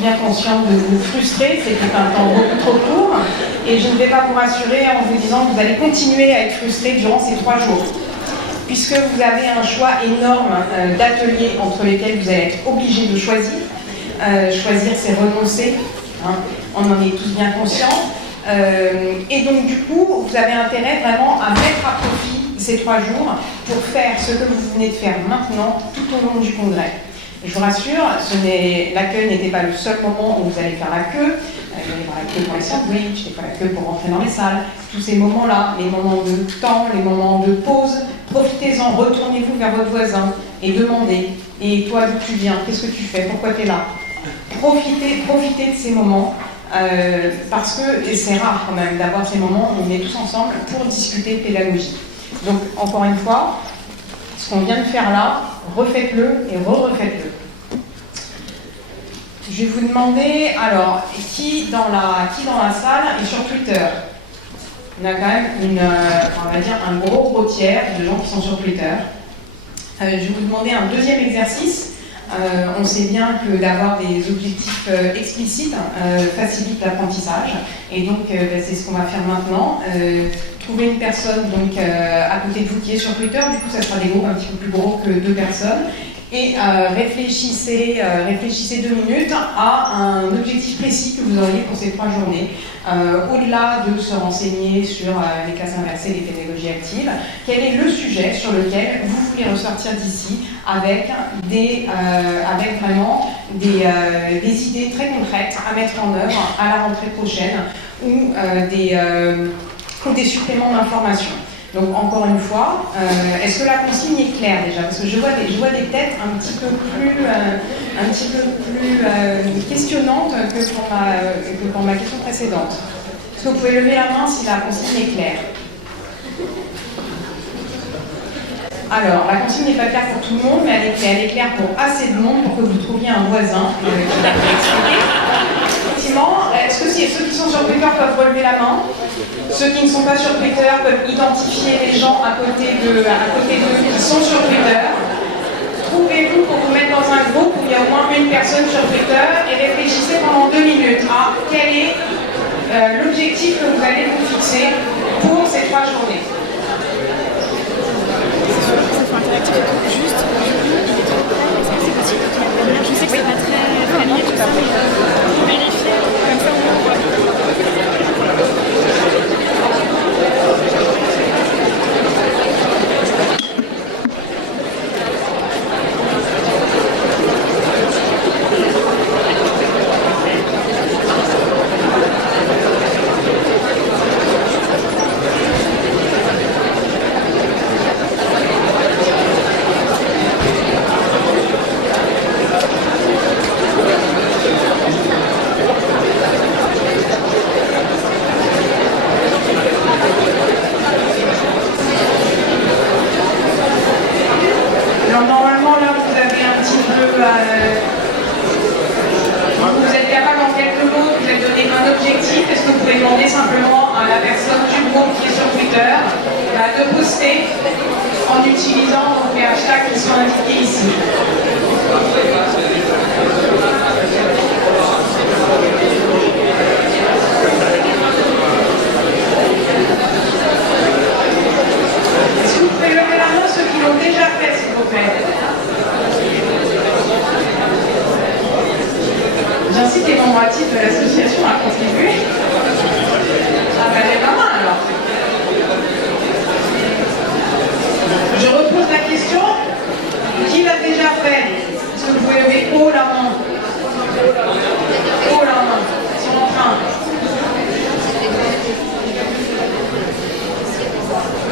bien consciente de vous frustrer, c'est un temps beaucoup trop court, et je ne vais pas vous rassurer en vous disant que vous allez continuer à être frustré durant ces 3 jours, puisque vous avez un choix énorme d'ateliers entre lesquels vous allez être obligé de choisir. Choisir, c'est renoncer, hein, on en est tous bien conscients, et donc du coup, vous avez intérêt vraiment à mettre à profit ces 3 jours pour faire ce que vous venez de faire maintenant tout au long du congrès. Je vous rassure, l'accueil n'était pas le seul moment où vous allez faire la queue. Vous allez faire la queue pour les sandwichs, des fois la queue pour rentrer dans les salles. Tous ces moments-là, les moments de temps, les moments de pause, profitez-en, retournez-vous vers votre voisin et demandez. Et toi, d'où tu viens? Qu'est-ce que tu fais? Pourquoi tu es là? Profitez de ces moments. Parce que c'est rare quand même d'avoir ces moments où on est tous ensemble pour discuter de pédagogie. Donc, encore une fois, ce qu'on vient de faire là, refaites-le et refaites-le. Je vais vous demander, alors, qui dans la salle est sur Twitter? On a quand même on va dire un gros tiers de gens qui sont sur Twitter. Je vais vous demander un deuxième exercice. On sait bien que d'avoir des objectifs explicites facilite l'apprentissage. Et donc, c'est ce qu'on va faire maintenant. Trouver une personne donc, à côté de vous qui est sur Twitter. Du coup, ça sera des groupes un petit peu plus gros que 2 personnes. Et réfléchissez 2 minutes à un objectif précis que vous auriez pour ces 3 journées. Au-delà de se renseigner sur les classes inversées, les pédagogies actives, quel est le sujet sur lequel vous voulez ressortir d'ici avec vraiment des idées très concrètes à mettre en œuvre à la rentrée prochaine ou des suppléments d'informations. Donc encore une fois, est-ce que la consigne est claire déjà? Parce que je vois des têtes un petit peu plus questionnantes que pour ma question précédente. Est-ce que vous pouvez lever la main si la consigne est claire? Alors, la consigne n'est pas claire pour tout le monde, mais elle est claire pour assez de monde pour que vous trouviez un voisin qui va vous expliquer. Effectivement, est-ce que ceux qui sont sur Twitter peuvent relever la main? Ceux qui ne sont pas sur Twitter peuvent identifier les gens à côté d'eux qui sont sur Twitter. Trouvez-vous pour vous mettre dans un groupe où il y a au moins une personne sur Twitter et réfléchissez pendant 2 minutes à quel est l'objectif que vous allez vous fixer pour ces 3 journées. Je sais que c'est pas très familier tout ça, mais pour vérifier, comme ça on voit. Vous êtes capable en quelques mots de vous donner un objectif. Est-ce que vous pouvez demander simplement à la personne du groupe qui est sur Twitter de poster en utilisant les hashtags qui sont indiqués ici? Est-ce que vous pouvez lever la main ceux qui l'ont déjà fait, s'il vous plaît? J'incite les membres actifs de l'association à contribuer. Ah ben, lève la main alors. Je repose la question. Qui l'a déjà fait? Est-ce que vous pouvez lever haut la main? Haut la main. Ils sont en train.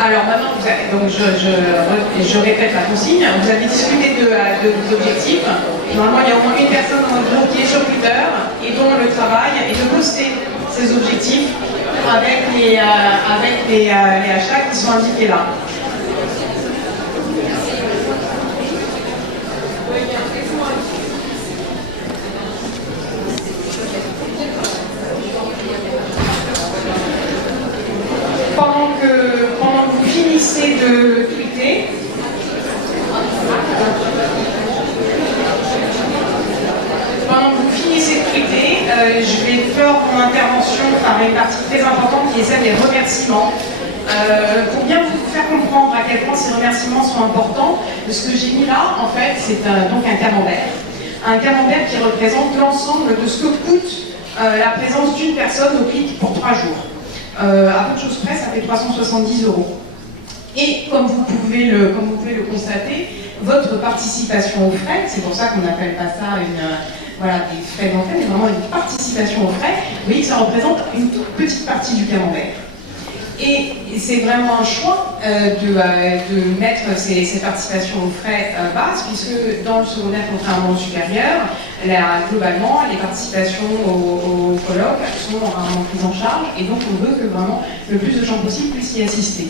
Alors maintenant, donc je répète la consigne. Vous avez discuté de vos objectifs. Normalement, il y a au moins une personne dans votre groupe qui est sur Twitter et dont le travail est de poster ses objectifs avec les hashtags qui sont indiqués là. Pendant que vous finissez de tweeter, clore mon intervention par une partie très importante qui est celle des remerciements. Pour bien vous faire comprendre à quel point ces remerciements sont importants, ce que j'ai mis là, en fait, c'est donc un camembert. Un camembert qui représente l'ensemble de ce que coûte la présence d'une personne au clic pour 3 jours. À peu de choses près, ça fait 370 €. Et comme vous pouvez le constater, votre participation aux frais, c'est pour ça qu'on n'appelle pas ça des frais d'entrée, mais vraiment une participation aux frais, vous voyez que ça représente une toute petite partie du camembert. Et c'est vraiment un choix de mettre ces participations aux frais basses, puisque dans le secondaire contrairement au supérieur, globalement, les participations au colloque sont rarement prises en charge, et donc on veut que vraiment le plus de gens possible puissent y assister.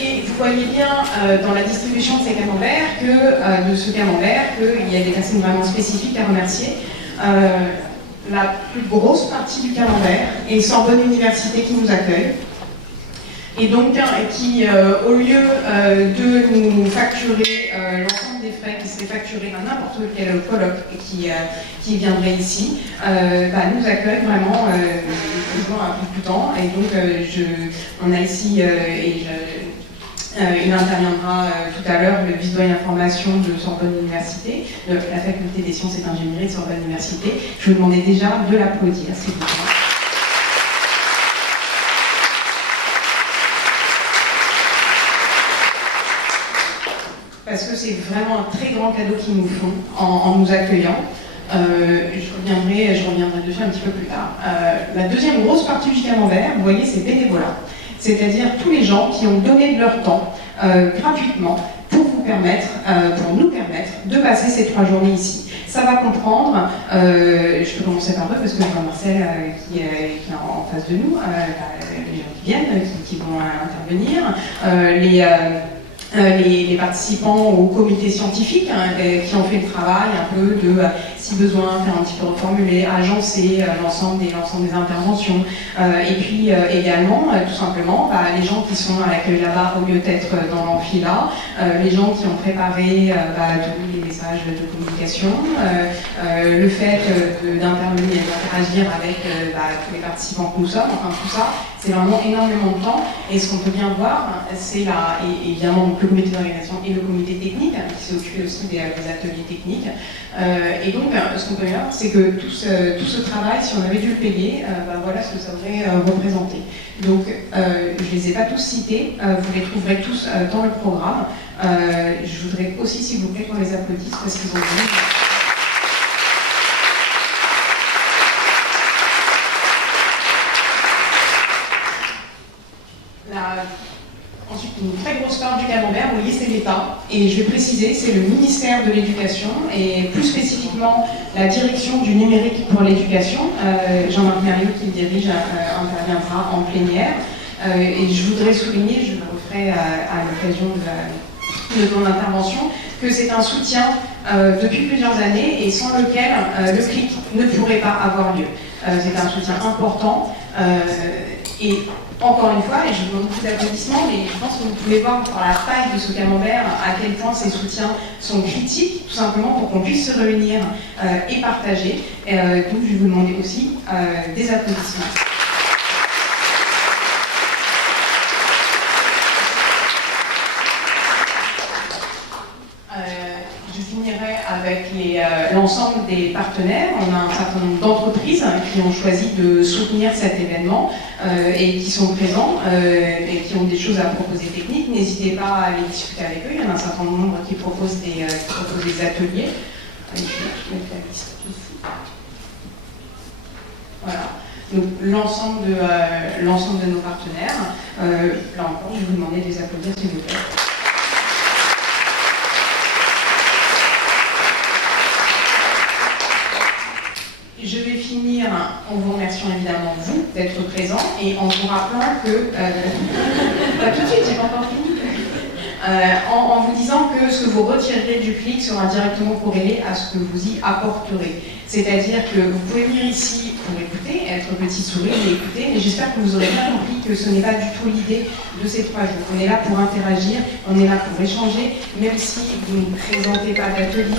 Et vous voyez bien dans la distribution de ces camemberts, de ce camembert, qu'il y a des personnes vraiment spécifiques à remercier. La plus grosse partie du camembert est Sorbonne Université qui nous accueille. Et donc, qui, au lieu de nous facturer l'ensemble des frais qui seraient facturés à n'importe quel colloque qui viendrait ici, nous accueille vraiment un peu plus temps. Et donc, on a ici, il interviendra tout à l'heure, le vice-doyen information de Sorbonne Université, de la faculté des sciences et d'ingénierie de Sorbonne Université. Je vous demandais déjà de l'applaudir, s'il vous plaît. Parce que c'est vraiment un très grand cadeau qu'ils nous font en nous accueillant. Je reviendrai dessus un petit peu plus tard. La deuxième grosse partie du camembert, vous voyez, c'est bénévolat. C'est-à-dire tous les gens qui ont donné de leur temps gratuitement pour nous permettre de passer ces 3 journées ici. Ça va comprendre, je peux commencer par eux parce que je vois Marcel qui est en face de nous, les gens qui viennent, qui vont intervenir, les participants au comité scientifique qui ont fait le travail un peu de, si besoin, faire un petit peu reformuler, agencer l'ensemble des interventions. Et puis également, tout simplement, les gens qui sont à l'accueil là-bas au lieu d'être dans l'amphi là, les gens qui ont préparé tous les messages de communication, le fait d'intervenir et d'interagir avec tous les participants que nous sommes, enfin tout ça, c'est vraiment énormément de temps. Et ce qu'on peut bien voir, c'est évidemment le comité d'organisation et le comité technique, qui s'est occupé aussi des ateliers techniques. Et donc, ce qu'on peut bien voir, c'est que tout ce travail, si on avait dû le payer, voilà ce que ça aurait représenté. Donc, je ne les ai pas tous cités, vous les trouverez tous dans le programme. Je voudrais aussi, s'il vous plaît, qu'on les applaudisse, parce qu'ils ont dit... Ensuite, une très grosse part du camembert, vous voyez, c'est l'État. Et je vais préciser, c'est le ministère de l'Éducation et plus spécifiquement la direction du numérique pour l'éducation. Jean-Marc Merriot, qui le dirige, interviendra en plénière. Et je voudrais souligner, je le referai à l'occasion de ton intervention, que c'est un soutien depuis plusieurs années et sans lequel le CLIC ne pourrait pas avoir lieu. C'est un soutien important. Et encore une fois, et je vous donne beaucoup d'applaudissements, mais je pense que vous pouvez voir par la taille de ce camembert à quel point ces soutiens sont critiques, tout simplement pour qu'on puisse se réunir et partager. Donc je vais vous demander aussi des applaudissements. Je finirai avec l'ensemble des partenaires. On a un certain nombre d'entreprises qui ont choisi de soutenir cet événement et qui sont présents et qui ont des choses à proposer techniques. N'hésitez pas à aller discuter avec eux. Il y en a un certain nombre qui proposent des ateliers. Voilà. Donc l'ensemble de nos partenaires. Là encore, je vais vous demander de les applaudir, s'il vous plaît. Je vais finir en vous remerciant évidemment vous d'être présents et en vous rappelant que... pas tout de suite, j'ai pas encore fini. En vous disant que ce que vous retirerez du clic sera directement corrélé à ce que vous y apporterez. C'est-à-dire que vous pouvez venir ici pour écouter, être petite souris et écouter, mais j'espère que vous aurez bien compris que ce n'est pas du tout l'idée de ces 3 jours. On est là pour interagir, on est là pour échanger, même si vous ne présentez pas d'atelier,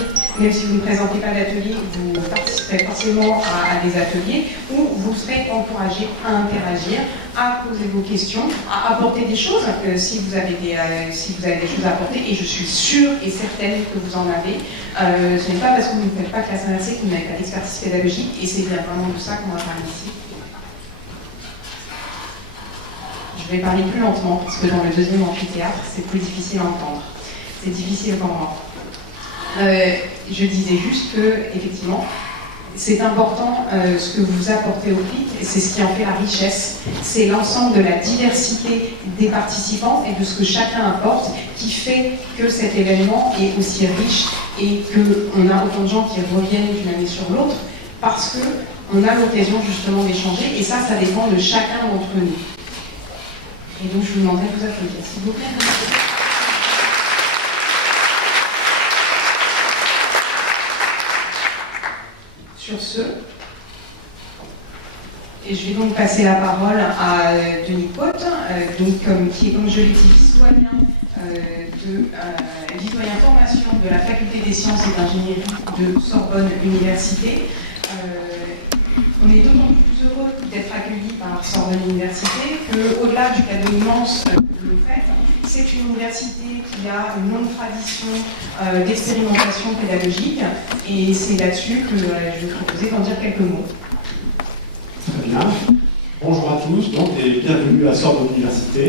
vous participerez forcément à des ateliers où vous serez encouragé à interagir, à poser vos questions, à apporter des choses si vous avez des choses à apporter, et je suis sûre et certaine que vous en avez. Ce n'est pas parce que vous ne faites pas classe inversée que vous n'avez pas d'expertise pédagogique, et c'est bien vraiment de ça qu'on va parler ici. Je vais parler plus lentement parce que dans le deuxième amphithéâtre, c'est plus difficile à entendre. C'est difficile pour moi. Je disais juste que, effectivement, c'est important ce que vous apportez au PIC, et c'est ce qui en fait la richesse. C'est l'ensemble de la diversité des participants et de ce que chacun apporte qui fait que cet événement est aussi riche et qu'on a autant de gens qui reviennent d'une année sur l'autre parce qu'on a l'occasion justement d'échanger, et ça dépend de chacun d'entre nous. Et donc je vous demanderai de vous applaudir, s'il vous plaît. Sur ce, et je vais donc passer la parole à Denis Cotte, qui est, comme je l'ai dit, vice-doyen formation de la Faculté des sciences et d'ingénierie de Sorbonne Université. On est d'autant plus heureux d'être accueillis par Sorbonne Université qu'au-delà du cadeau immense que vous nous faites, c'est une université qui a une longue tradition d'expérimentation pédagogique, et c'est là-dessus que je vais vous proposer d'en dire quelques mots. Très bien. Bonjour à tous et bienvenue à Sorbonne Université.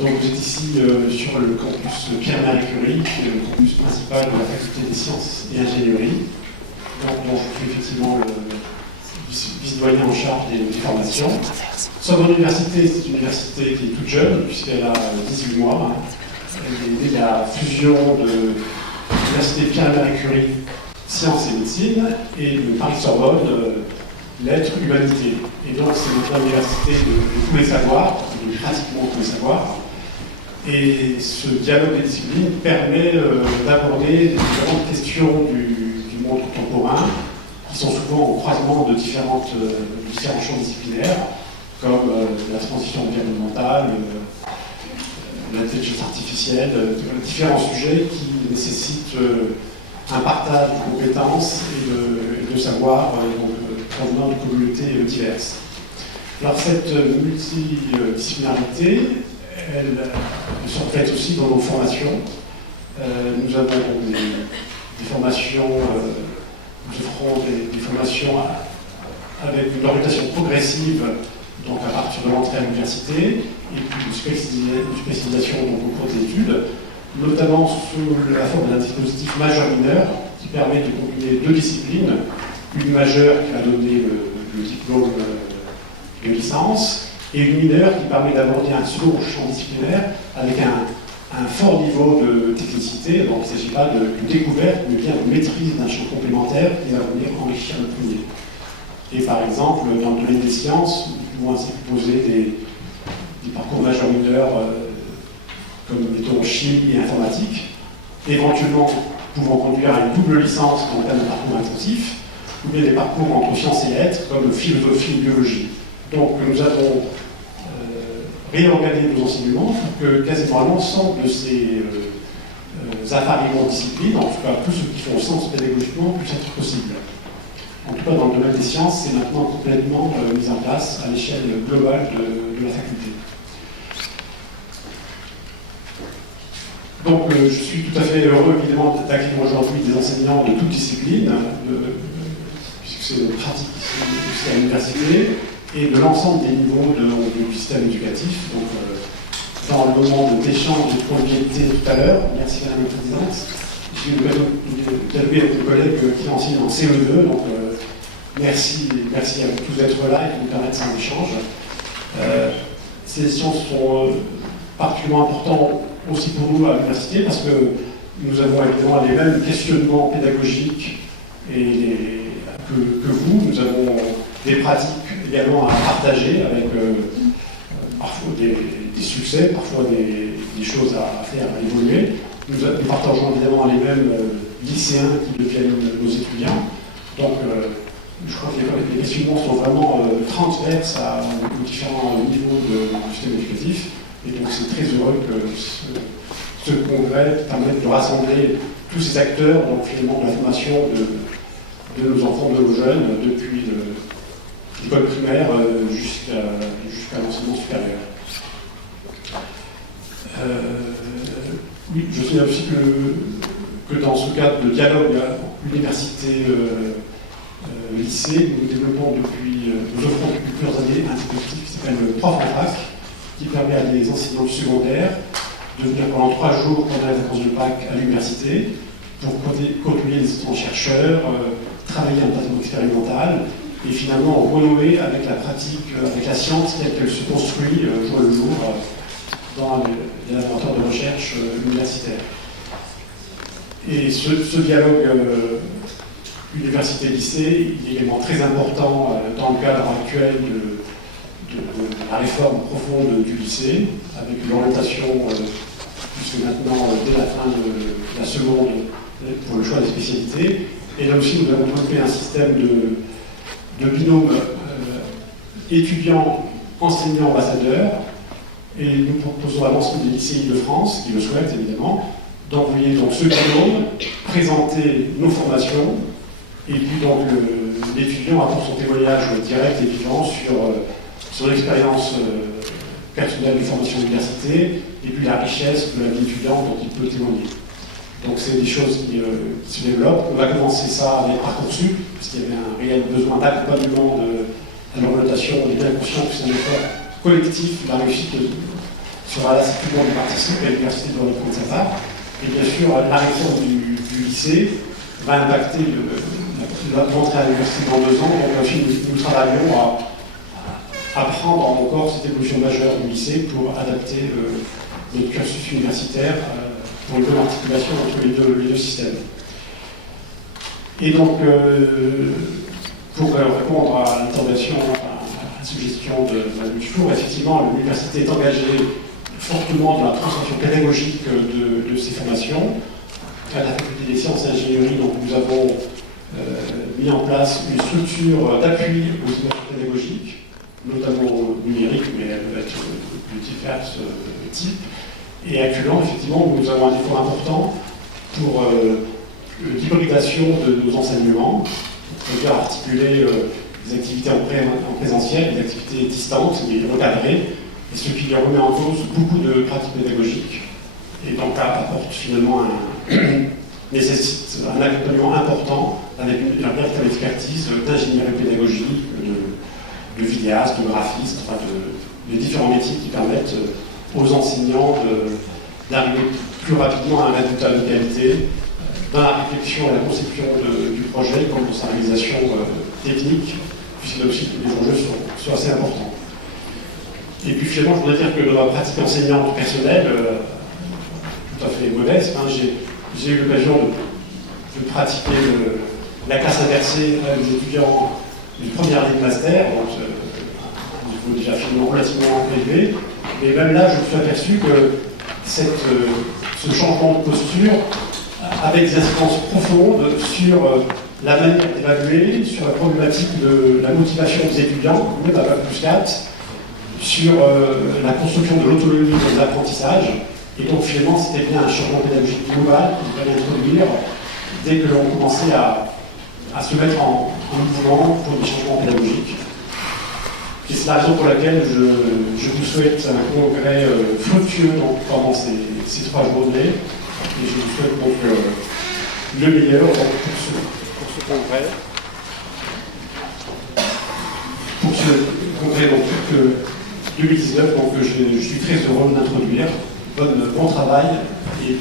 Vous êtes ici sur le campus Pierre-Marie Curie, qui est le campus principal de la Faculté des sciences et ingénierie, dont je suis effectivement le vice-doyen en charge des formations. Sorbonne Université, c'est une université qui est toute jeune, puisqu'elle a 18 mois. Elle est née de la fusion de l'université Pierre-Marie Curie, sciences et médecine, et de Paris-Sorbonne, lettres, humanité. Et donc c'est notre université de tous les savoirs, de pratiquement tous les savoirs. Et ce dialogue des disciplines permet d'aborder différentes questions du monde contemporain, qui sont souvent au croisement de différents champs disciplinaires, comme la transition environnementale, l'intelligence artificielle, différents sujets qui nécessitent un partage de compétences et de savoir provenant de communautés diverses. Alors cette multidisciplinarité, elle se reflète aussi dans nos formations. Nous avons des formations, nous offrons des formations avec une orientation progressive, donc à partir de l'entrée à l'université, et puis une spécialisation donc, au cours des études, notamment sous la forme d'un dispositif majeur-mineur qui permet de combiner 2 disciplines, une majeure qui va donner le diplôme de licence, et une mineure qui permet d'aborder un second champ disciplinaire avec un fort niveau de technicité. Donc il ne s'agit pas de découverte, mais bien de maîtrise d'un champ complémentaire qui va venir enrichir le premier. Et par exemple, dans le domaine des sciences, nous pouvons ainsi proposer des parcours majeurs-mineurs comme mettons chimie et informatique, éventuellement pouvant conduire à une double licence dans le cadre d'un parcours intensif, ou bien des parcours entre sciences et lettres comme philosophie et biologie. Donc nous avons réorganisé nos enseignements pour que quasiment l'ensemble de ces affariements de disciplines, en tout cas tous ceux qui font sens pédagogiquement, puissent être possibles. En tout cas, dans le domaine des sciences, c'est maintenant complètement mis en place à l'échelle globale de la faculté. Donc, je suis tout à fait heureux, évidemment, d'accueillir aujourd'hui des enseignants de toutes disciplines, puisque c'est une pratique ici à l'université, et de l'ensemble des niveaux du système éducatif. Donc, dans le moment d'échange de convivialité tout à l'heure, merci Madame la Présidente, j'ai eu avec mes collègues qui enseignent en CE2, donc merci à vous tous d'être là et de nous permettre cet échange. Ces échanges sont particulièrement importants aussi pour nous à l'université parce que nous avons évidemment les mêmes questionnements pédagogiques que vous. Nous avons des pratiques également à partager avec parfois des succès, parfois des choses à faire, à évoluer. Nous partageons évidemment les mêmes lycéens qui deviennent nos étudiants. Donc je crois que les questionnements sont vraiment transverses aux différents niveaux du système éducatif. Et donc c'est très heureux que ce congrès permette de rassembler tous ces acteurs, donc finalement de la formation de nos enfants, de nos jeunes, depuis l'école primaire jusqu'à l'enseignement supérieur. Oui, je signale aussi que dans ce cadre de dialogue université-lycée, nous développons nous offrons depuis plusieurs années un dispositif qui s'appelle le Prof en Fac, qui permet à des enseignants du secondaire de venir pendant 3 jours pendant les vacances de Pâques à l'université pour côtoyer les enseignants-chercheurs, travailler en pratique expérimentale et finalement renouer avec la pratique, avec la science telle qu'elle se construit jour le jour dans les laboratoires de recherche universitaires. Et ce dialogue université-lycée, il est également très important dans le cadre actuel de la réforme profonde du lycée, avec l'orientation, puisque maintenant, dès la fin de la seconde, pour le choix des spécialités. Et là aussi, nous avons développé un système de binôme étudiants-enseignants-ambassadeurs. Et nous proposons à l'ensemble des lycées de France, qui le souhaitent évidemment, d'envoyer donc ce binôme, présenter nos formations, et puis donc l'étudiant apporte son témoignage direct et vivant sur son expérience personnelle de formation à l'université, et puis la richesse de la vie étudiante dont il peut témoigner. Donc c'est des choses qui se développent. On va commencer ça avec Parcoursup, parce qu'il y avait un réel besoin d'accompagnement à l'orientation. On est bien conscient que c'est un effort collectif, la réussite sera là si tout le monde y participe, et l'université doit répondre de sa part. Et bien sûr, la réforme du lycée va impacter l'entrée à l'université dans 2 ans. Donc aussi, nous travaillons à prendre encore cette évolution majeure du lycée pour adapter notre cursus universitaire pour une bonne articulation entre les deux systèmes. Et donc, pour répondre à l'intervention, à la suggestion de Mme Dufour, effectivement, l'université est engagée fortement dans la transformation pédagogique de ces formations. À la faculté des sciences et ingénierie, donc, nous avons mis en place une structure d'appui aux innovations pédagogiques, notamment numériques, mais elles peuvent être de divers types. Et actuellement, effectivement, nous avons un effort important pour l'hybridation de nos enseignements, c'est-à-dire articuler des activités en présentiel, des activités distantes, mais recadrées, et ce qui remet en cause beaucoup de pratiques pédagogiques. Et donc, apporte finalement nécessite un accompagnement important avec une véritable expertise d'ingénierie pédagogique, de vidéaste, de graphiste, enfin de différents métiers qui permettent aux enseignants d'arriver plus rapidement à un résultat de qualité dans la réflexion et la conception du projet comme dans sa réalisation technique, puisque là aussi les enjeux sont assez importants. Et puis finalement, je voudrais dire que dans ma pratique enseignante personnelle, tout à fait modeste, j'ai eu l'occasion de pratiquer la classe inversée avec des étudiants du première année de master, donc un niveau déjà finalement relativement élevé. Mais même là, je me suis aperçu que ce changement de posture avait des incidences profondes sur la manière d'évaluer, sur la problématique de la motivation des étudiants, même à Bac+4, sur la construction de l'autonomie des apprentissages. Et donc finalement, c'était bien un changement pédagogique global qu'il fallait introduire dès que l'on commençait à se mettre en mouvement pour des changements pédagogiques. Et c'est la raison pour laquelle je vous souhaite un congrès fructueux pendant ces 3 journées. Et je vous souhaite donc le meilleur pour ce congrès. Pour ce congrès donc, 2019, donc, je suis très heureux d'introduire. Bon travail et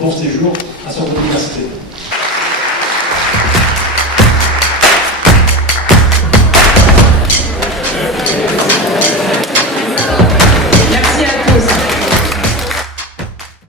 bon séjour à Sorbonne Université.